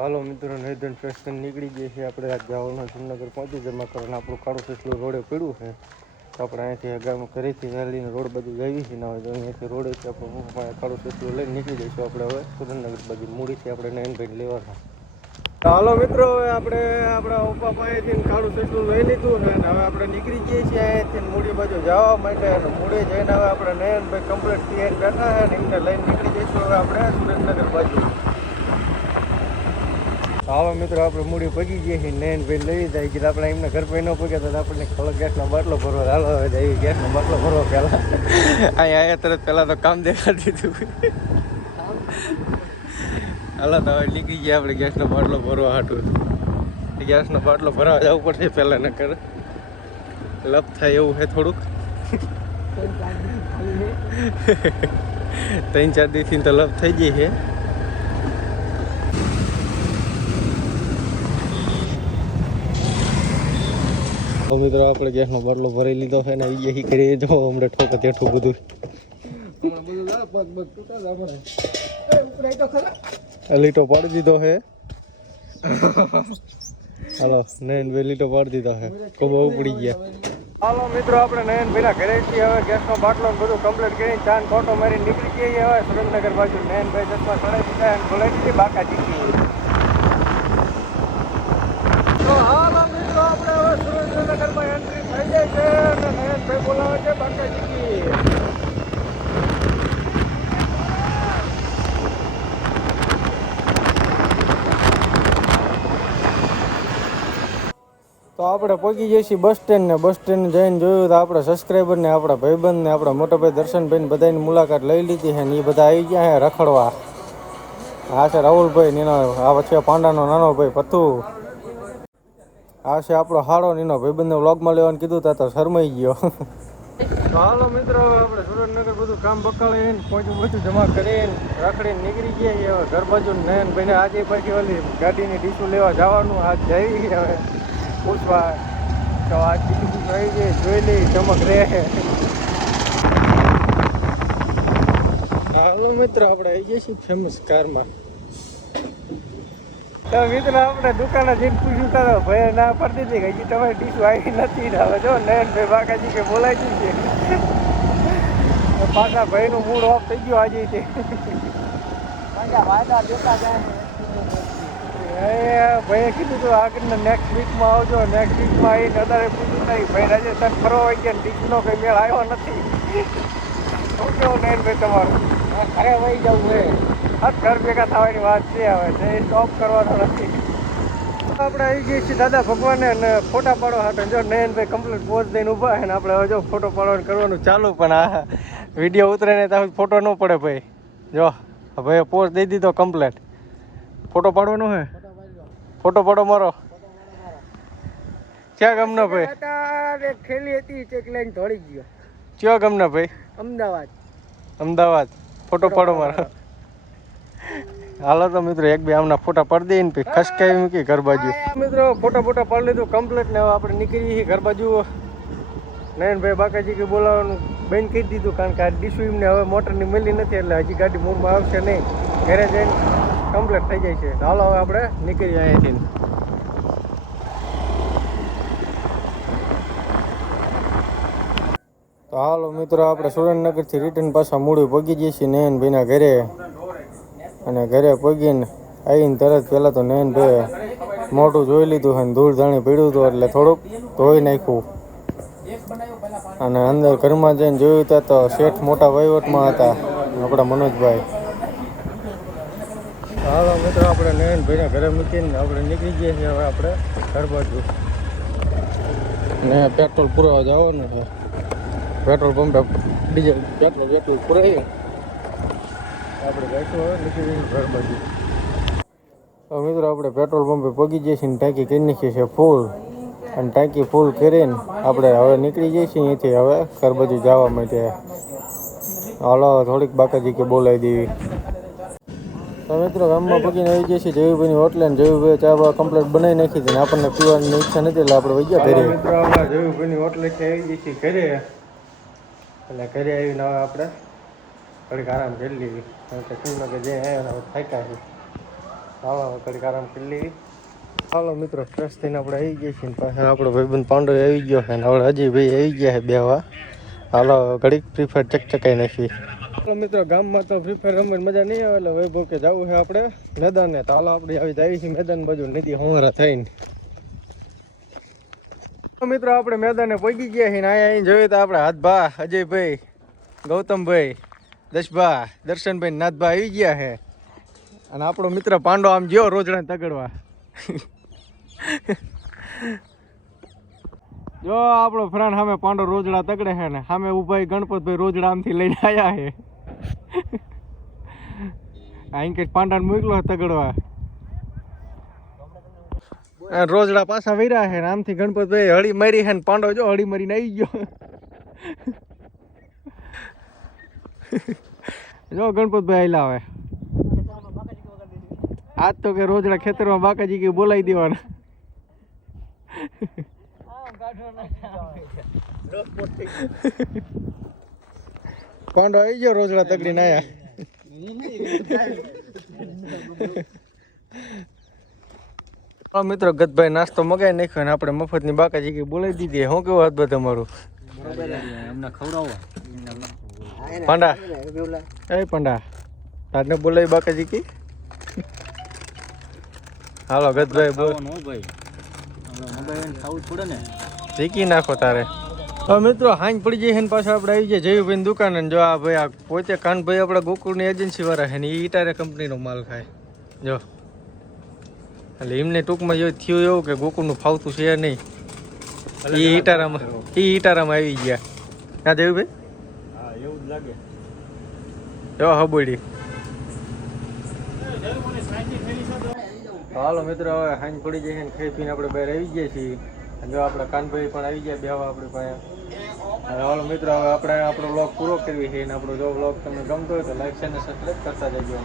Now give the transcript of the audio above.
હાલો મિત્રો નૈદન ફેશન નીકળી ગઈ છે. આપણે આજ જવાનું જુનાગઢ પહોંચી જમા કરવાનું આપણું કાળું સસલું રોડે પડ્યું છે. તો આપણે અહીંથી ગામ ઘરેથી ચાલીને રોડ બાજુ જઈએ છીએ ના હોય તો અહીંયાથી રોડેથી આપણે કાળું સસલું લઈને નીકળી જઈશું. આપણે હવે સુરેન્દ્રનગર બાજુ મૂડીથી આપણે નયનભાઈ લેવાના. હાલો મિત્રો, હવે આપણે આપણા પપ્પા પાસેથી કાળું સસલું લઈ લીધું ને હવે આપણે નીકળી જઈએ છીએ અહીંયાથી મૂડી બાજુ જવા માટે. મૂડી જઈને હવે આપણે નયનભાઈ કમ્પ્લીટ તૈયાર બેઠા છે ને એમને લઈને નીકળી જઈશું હવે આપણે સુરેન્દ્રનગર બાજુ. હાલો મિત્રો, આપણે મૂડી પગી જઈએ છીએ. નયનભાઈ લઈ જાય કે આપણે એમને ઘર પર ન પગ્યા તો આપણને ખોલો ગેસનો બાટલો ભરવા. હાલો હવે જઈએ ગેસનો બાટલો ભરવા. પહેલાં અહીંયા આવ્યા તરત પહેલાં તો કામ દેખાડી દીધું. હાલો તો હવે નીકળી ગયા આપણે ગેસનો બાટલો ભરવા હાટું. ગેસનો બાટલો ભરવા જવું પડશે પહેલાં ન કરે લપ થાય એવું છે થોડુંક. 3-4 દિવસથી તો લપ થઈ ગઈ છે. મિત્રો આપણે ગેસનો બાટલો ભરી લીધો છે ને એ કરી જો હમણાં ઠોક તેઠું બધું લીટો પાડી દીધો છે. હાલો નયનભાઈ લીટો પાડી દીધો છે. ખૂબ ઉપડી ગયા. હાલો મિત્રો, આપણે નયનભાઈના ઘરે છીએ. હવે ગેસનો બાટલો બધું કમ્પ્લીટ કરીને ચાંદ કોટો મારી નીકળી જઈએ હવે સુરેન્દ્રનગર બાજુ. નયનભાઈ ચશ્મા ચડાવી દીધા અને બોલાવી દીધી બાકાજી. તો હાલો મિત્રો, આપણે હવે સુરેન્દ્રનગરમાં એન્ટ્રી થઈ જાય છે અને નયનભાઈ બોલાવે છે બાકાજી. તો આપણે પહોંચી જઈએ છીએ બસ સ્ટેન્ડ ને. બસ સ્ટેન્ડ જઈને જોયું તો આપણા સબસ્ક્રાઈબરને આપણા ભાઈબંધ ને આપણા મોટાભાઈ દર્શનભાઈ બધાની મુલાકાત લઈ લીધી છે ને એ બધા આવી ગયા છે રખડવા. આ છે રાહુલભાઈ નીનો, આ છે પાંડાનો નાનો ભાઈ પથ્થુ, આ છે આપણો હાડો નીનો ભાઈબંધને વ્લોગમાં લેવાનું કીધું તા તો શરમાઈ ગયો. હાલો મિત્રો, હવે આપણે સુરેન્દ્રનગર બધું કામ બકાળીને પહોંચું જમા કરીને રખડીને નીકળી ગયા હવે ઘર બાજુ. નયનભાઈને આજે પછી ઓલી ગાડીની ડીશું લેવા જવાનું. આજ જઈ હવે પૂછવા તો આ ડીશું આવી ગઈ જોઈ લઈ ચમક રહે. હાલો મિત્રો, આપણે આવી જઈએ છીએ ફેમસ કારમાં. તો મિત્રો આપણે દુકાને જઈને પૂછ્યું તો ભાઈ ના પડતી હતી કે હજી તમારી ડીશું આવી નથી. હવે જો નયનભાઈ બાકાજી કે બોલાવી છે પાછા ભાઈનું મૂડ ઓફ થઈ ગયું આજે તે. ભાઈએ કીધું તો આગળના નેક્સ્ટ વીકમાં આવજો. નેક્સ્ટ વીકમાં આવીને અત્યારે પૂછ્યું નહીં ભાઈ રાજસ્થાન ફરવા આવી ગયા ડીશનો કંઈ મેળ આવ્યો નથી. શું કેવું નયનભાઈ તમારું? ઘરે વહી જવું છે. હા, ઘર ભેગા થવાની વાત છે. હવે જે સ્ટોપ કરવાનો નથી. આપણે આવી ગઈ છીએ દાદા ભગવાનને અને ફોટા પાડવા હાટે. જો નયનભાઈ કમ્પ્લીટ પોઝ દઈને ઊભા છે ને આપણે હવે જો ફોટો પાડવાનું કરવાનું ચાલુ. પણ આ વિડીયો ઉતરે ને ત્યાં ફોટો ન પડે ભાઈ. જો ભાઈ પોઝ દઈ દીધો કમ્પ્લીટ. ફોટો પાડવાનો છે. ફોટો પાડો મારો. ક્યાં ગામના ભાઈ? ખેલી હતી ચેક લાઈન ધોળી ગયો. ક્યાં ગામના ભાઈ? અમદાવાદ. અમદાવાદ. ફોટો પાડો મારો. હાલો તો મિત્રો એક બે આમના ફોટા પાડી દઈએ ને પછી ખસકાવી મૂકી ઘર બાજુ. મિત્રો ફોટા પાડી લીધું કમ્પ્લીટ ને હવે આપણે નીકળી છીએ ઘર બાજુ. નયનભાઈ બાકાજી કે બોલાવવાનું બંધ કરી દીધું કારણ કે આ ડીશું એમને હવે મોટરની મળી નથી એટલે હજી ગાડી મૂળમાં આવશે નહીં. ઘરે જઈને કમ્પ્લીટ થઈ જાય છે. હાલો હવે આપણે નીકળીએ અહીંયાથી. તો હાલો મિત્રો, આપણે સુરેન્દ્રનગરથી રિટર્ન પાછા મૂડી પગી જઈએ છીએ નયનભાઈના ઘરે. અને ઘરે પગીને આવીને તરત પહેલાં તો નયનભાઈ મોઢું જોઈ લીધું અને ધૂળ ધાણી પીડ્યું હતું એટલે થોડુંક ધોઈ નાખ્યું. અને અંદર ઘરમાં જઈને જોયું ત્યાં તો શેઠ મોટા વહીવટમાં હતા આપણા મનોજભાઈ. હાલો મિત્રો, આપણે નયનભાઈના ઘરે મૂકીને આપણે નીકળી ગયા છીએ હવે આપણે ઘર બાજુ. ને પેટ્રોલ પુરાવા જવાનું છે. પેટ્રોલ પંપે ડીઝલ પેટ્રોલ જેટલું પુરાયું આપણે જઈશું હવે નીકળી ઘર બાજુ. તો મિત્રો આપણે પેટ્રોલ પંપે પગી જઈએ છીએ. ટાંકી કરી નાખીએ છીએ ફૂલ અને ટાંકી ફૂલ કરીને આપણે હવે નીકળી જઈએ છીએ અહીંથી હવે ઘર બાજુ જવા માટે. હાલો થોડીક બાકાજી કે બોલાવી દેવી. તો મિત્રો ગામમાં પગીને આવી જઈએ છીએ જયુભાઈની હોટલે ને જયુભાઈ ચા બા કમ્પ્લીટ બનાવી નાખી હતી ને આપણને પીવાની ઈચ્છા નથી એટલે આપણે વહી ગયા ઘરે. મિત્રો આપણે જયુભાઈની હોટલેથી આવી જઈએ છીએ ઘરે. એટલે ઘરે આવીને હવે આપણે થોડીક આરામ કરી લેવી કારણ કે શું લાગે જે આવ્યા થાક્યા છે. હાલો ઘડીક આરામ કરી લેવી. હાલો મિત્રો ફ્રેશ થઈને આપણે આવી ગયા છીએ. પાછા આપણો ભાઈબંધ પાંડો આવી ગયો છે ને હવે અજયભાઈ આવી ગયા છે બેહવા. હાલો ઘડીક ફ્રી ફાયર ચકચકાઈ નાખી. હાલો મિત્રો ગામમાં તો ફ્રી ફાયર રમવાની મજા નહીં આવે એટલે વૈભવ કે જવું છે આપણે મેદાને. તો હાલો આપણે આવી છીએ મેદાન બાજુ નદી હોવારા થઈને. મિત્રો આપણે મેદાને પહોંચી ગયા છીએ. અહીંયા જોઈએ તો આપણે હાથભા અજયભાઈ, ગૌતમભાઈ, દશભા, દર્શનભાઈ, નાથભા આવી ગયા છે. અને આપણો મિત્ર પાંડો આમ ગયો રોજડા તગડવા. જો આપણો ફ્રેન્ડ સામે પાંડો રોજડા તગડે છે ને સામે ઉભા ગણપતભાઈ રોજડા આમથી લઈને આવ્યા છે. અહીં કઈ પાંડાને મોકલો તગડવા. રોજડા પાછા વૈરા છે ને આમથી ગણપતભાઈ હળી મારી છે ને પાંડો જો હળી મારીને આવી ગયો. જો ગણપતભાઈ આયલા હવે. આજ તો કે રોજડા ખેતરમાં બાકાજી કે બોલાવી દેવાના. પાંડો આવી ગયો રોજડા તગડીને આયા. મિત્રો ગતભાઈ નાસ્તો મગાઈ નાખ્યો ને આપણે મફતની બાકાજી કે બોલાવી દીધી. શું કેવું હાથ બધા તમારું? પાંડા એ પાંડા તારને બોલાવી બાકાજી કી. હાલો ગતભાઈ બોલ. શીખી નાખો તારે. હવે મિત્રો હાંજ પડી જાય ને પાછા આપણે આવી જાય જયુભાઈ દુકાન. જો આ ભાઈ આ પોતે કાનભાઈ આપણા ગોકુળની એજન્સી વાળા છે ને એ ઈટારે કંપનીનો માલ ખાય. જો એટલે એમને ટૂંકમાં જો થયું એવું કે ગોકુળનું ફાવતું છે નહીં. એ ઈટારામાં આવી ગયા. હા જયુભાઈ એવું જ લાગે. જો હબોડી. હાલો મિત્રો હવે હાંજ પડી જાય ને ખાઈ પીને આપણે બહાર આવી ગયા છીએ. જો આપણે કાનભાઈ પણ આવી ગયા બેહવા આપણી પાસે. હાલો મિત્રો હવે આપણે આપણો વ્લોગ પૂરો કરવી છે. અને આપણો જો વ્લોગ તમને ગમતો હોય તો લાઈક અને સબસ્ક્રાઈબ કરતા જજો.